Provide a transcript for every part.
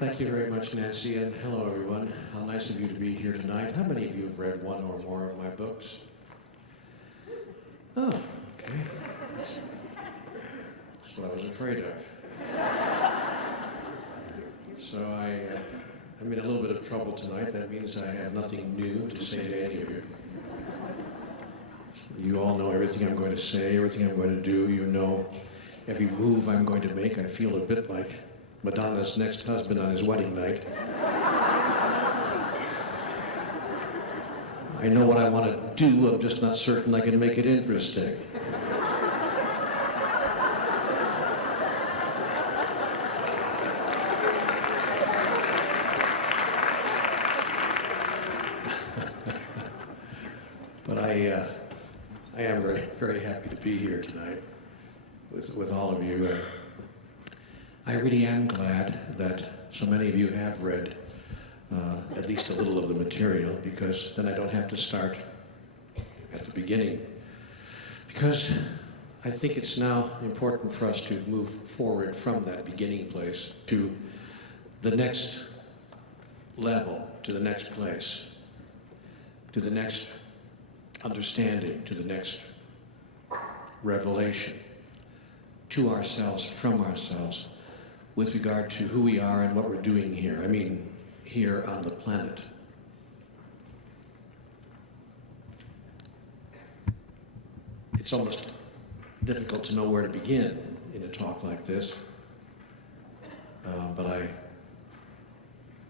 Thank you very much, Nancy, and hello, everyone. How nice of you to be here tonight. How many of you have read one or more of my books? Oh, okay. That's what I was afraid of. So I'm in a little bit of trouble tonight. That means I have nothing new to say to any of you. You all know everything I'm going to say, everything I'm going to do. You know every move I'm going to make. I feel a bit like Madonna's next husband on his wedding night. I know what I want to do, I'm just not certain I can make it interesting. But I am very, very happy to be here tonight with all of you. I really am glad that so many of you have read at least a little of the material, because then I don't have to start at the beginning. Because I think it's now important for us to move forward from that beginning place to the next level, to the next place, to the next understanding, to the next revelation, to ourselves, from ourselves, with regard to who we are and what we're doing here. I mean, here on the planet. It's almost difficult to know where to begin in a talk like this, but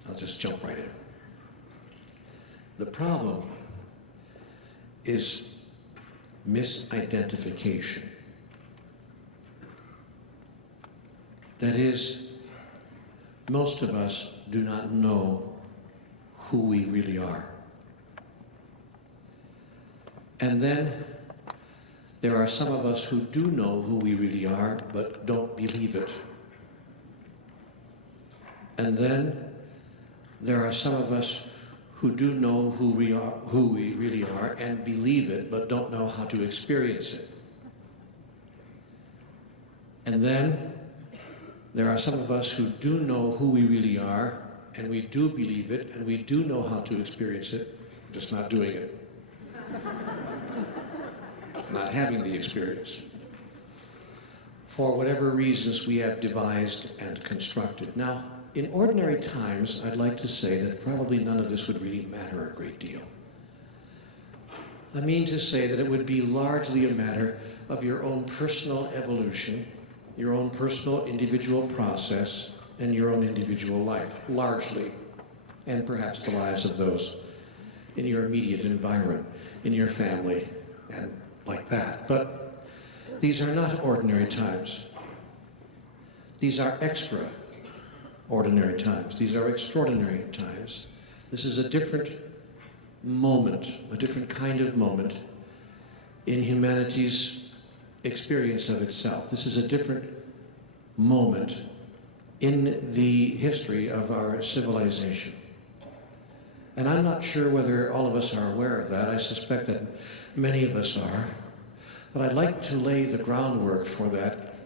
I'll just jump right in. The problem is misidentification. That is, most of us do not know who we really are. And then there are some of us who do know who we really are, but don't believe it. And then there are some of us who do know who we really are, and believe it, but don't know how to experience it. And then there are some of us who do know who we really are, and we do believe it, and we do know how to experience it, just not doing it. Not having the experience. For whatever reasons we have devised and constructed. Now, in ordinary times, I'd like to say that probably none of this would really matter a great deal. I mean to say that it would be largely a matter of your own personal evolution, your own personal individual process, and your own individual life, largely, and perhaps the lives of those in your immediate environment, in your family, and like that. But these are not ordinary times. These are extraordinary times. These are extraordinary times. This is a different moment, a different kind of moment in humanity's experience of itself. This is a different moment in the history of our civilization. And I'm not sure whether all of us are aware of that. I suspect that many of us are. But I'd like to lay the groundwork for that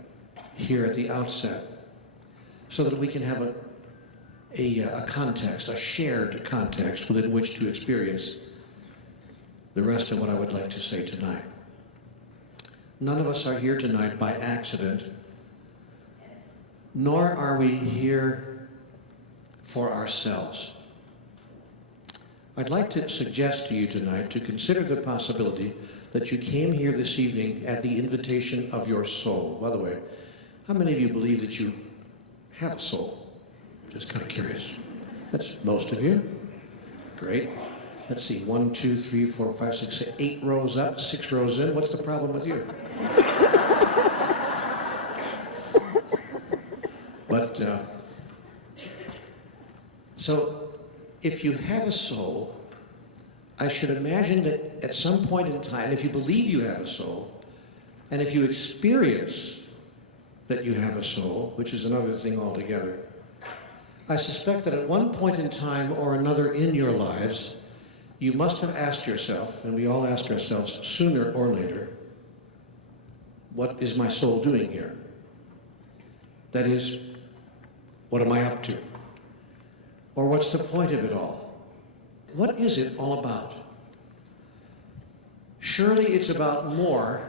here at the outset, so that we can have a context, a shared context within which to experience the rest of what I would like to say tonight. None of us are here tonight by accident, nor are we here for ourselves. I'd like to suggest to you tonight to consider the possibility that you came here this evening at the invitation of your soul. By the way, how many of you believe that you have a soul? Just kind of curious. That's most of you. Great. Let's see, 1, 2, 3, 4, 5, 6, 8 rows up, 6 rows in. What's the problem with you? But, so if you have a soul, I should imagine that at some point in time, if you believe you have a soul, and if you experience that you have a soul, which is another thing altogether, I suspect that at one point in time or another in your lives, you must have asked yourself, and we all ask ourselves sooner or later, what is my soul doing here? That is, what am I up to? Or what's the point of it all? What is it all about? Surely it's about more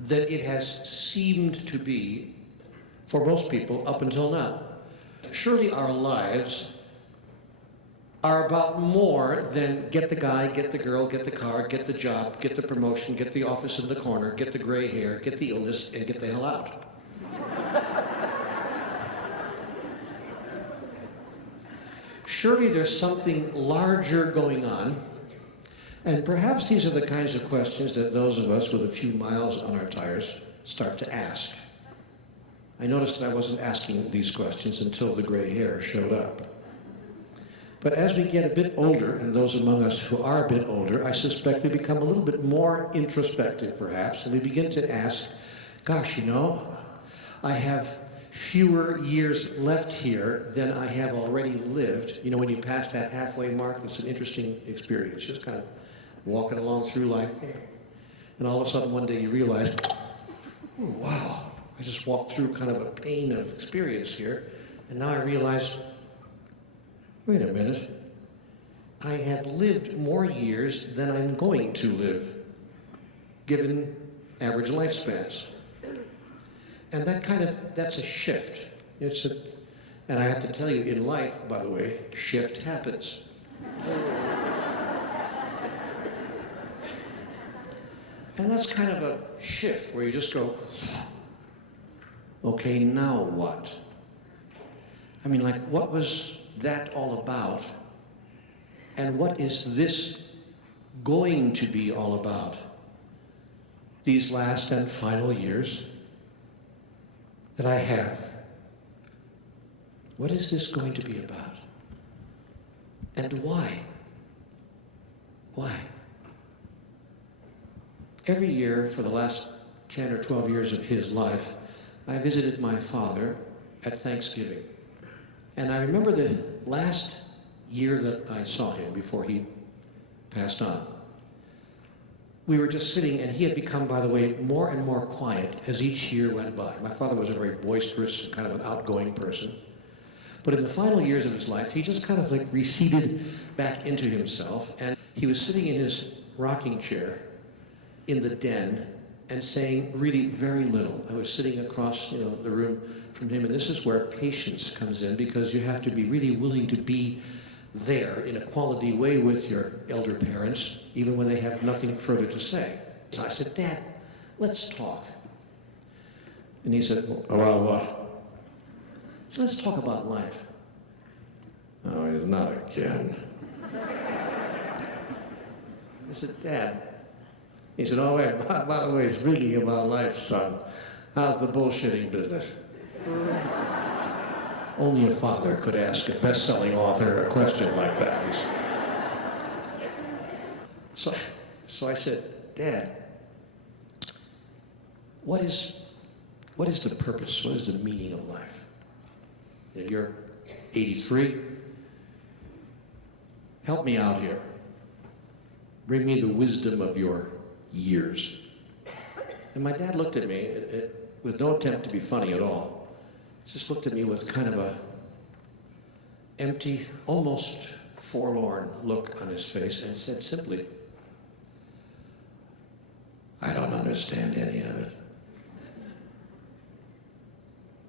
than it has seemed to be for most people up until now. Surely our lives are about more than get the guy, get the girl, get the car, get the job, get the promotion, get the office in the corner, get the gray hair, get the illness, and get the hell out. Surely there's something larger going on, and perhaps these are the kinds of questions that those of us with a few miles on our tires start to ask. I noticed that I wasn't asking these questions until the gray hair showed up. But as we get a bit older, and those among us who are a bit older, I suspect we become a little bit more introspective perhaps, and we begin to ask, gosh, you know, I have fewer years left here than I have already lived. You know, when you pass that halfway mark, it's an interesting experience, just kind of walking along through life. And all of a sudden one day you realize, oh, wow, I just walked through kind of a pain of experience here, and now I realize, wait a minute, I have lived more years than I'm going to live, given average lifespans. And that's a shift. And I have to tell you, in life, by the way, shift happens. And that's kind of a shift where you just go, okay, now what? I mean, like, what was that all about? And what is this going to be all about? These last and final years that I have. What is this going to be about? And why? Why? Every year for the last 10 or 12 years of his life, I visited my father at Thanksgiving. And I remember the last year that I saw him before he passed on. We were just sitting, and he had become, by the way, more and more quiet as each year went by. My father was a very boisterous, kind of an outgoing person. But in the final years of his life, he just kind of like receded back into himself, and he was sitting in his rocking chair in the den and saying really very little. I was sitting across, the room from him, and this is where patience comes in, because you have to be really willing to be there in a quality way with your elder parents, even when they have nothing further to say. So I said, Dad, let's talk. And he said, about what? So let's talk about life. Oh, he's not again. I said, Dad. He said, oh, wait, by the way, speaking about life, son, how's the bullshitting business? Only a father could ask a best-selling author a question like that. So I said, Dad, what is the purpose? What is the meaning of life? You're 83. Help me out here. Bring me the wisdom of your years. And my dad looked at me with no attempt to be funny at all. Just looked at me with kind of a empty, almost forlorn look on his face and said simply, I don't understand any of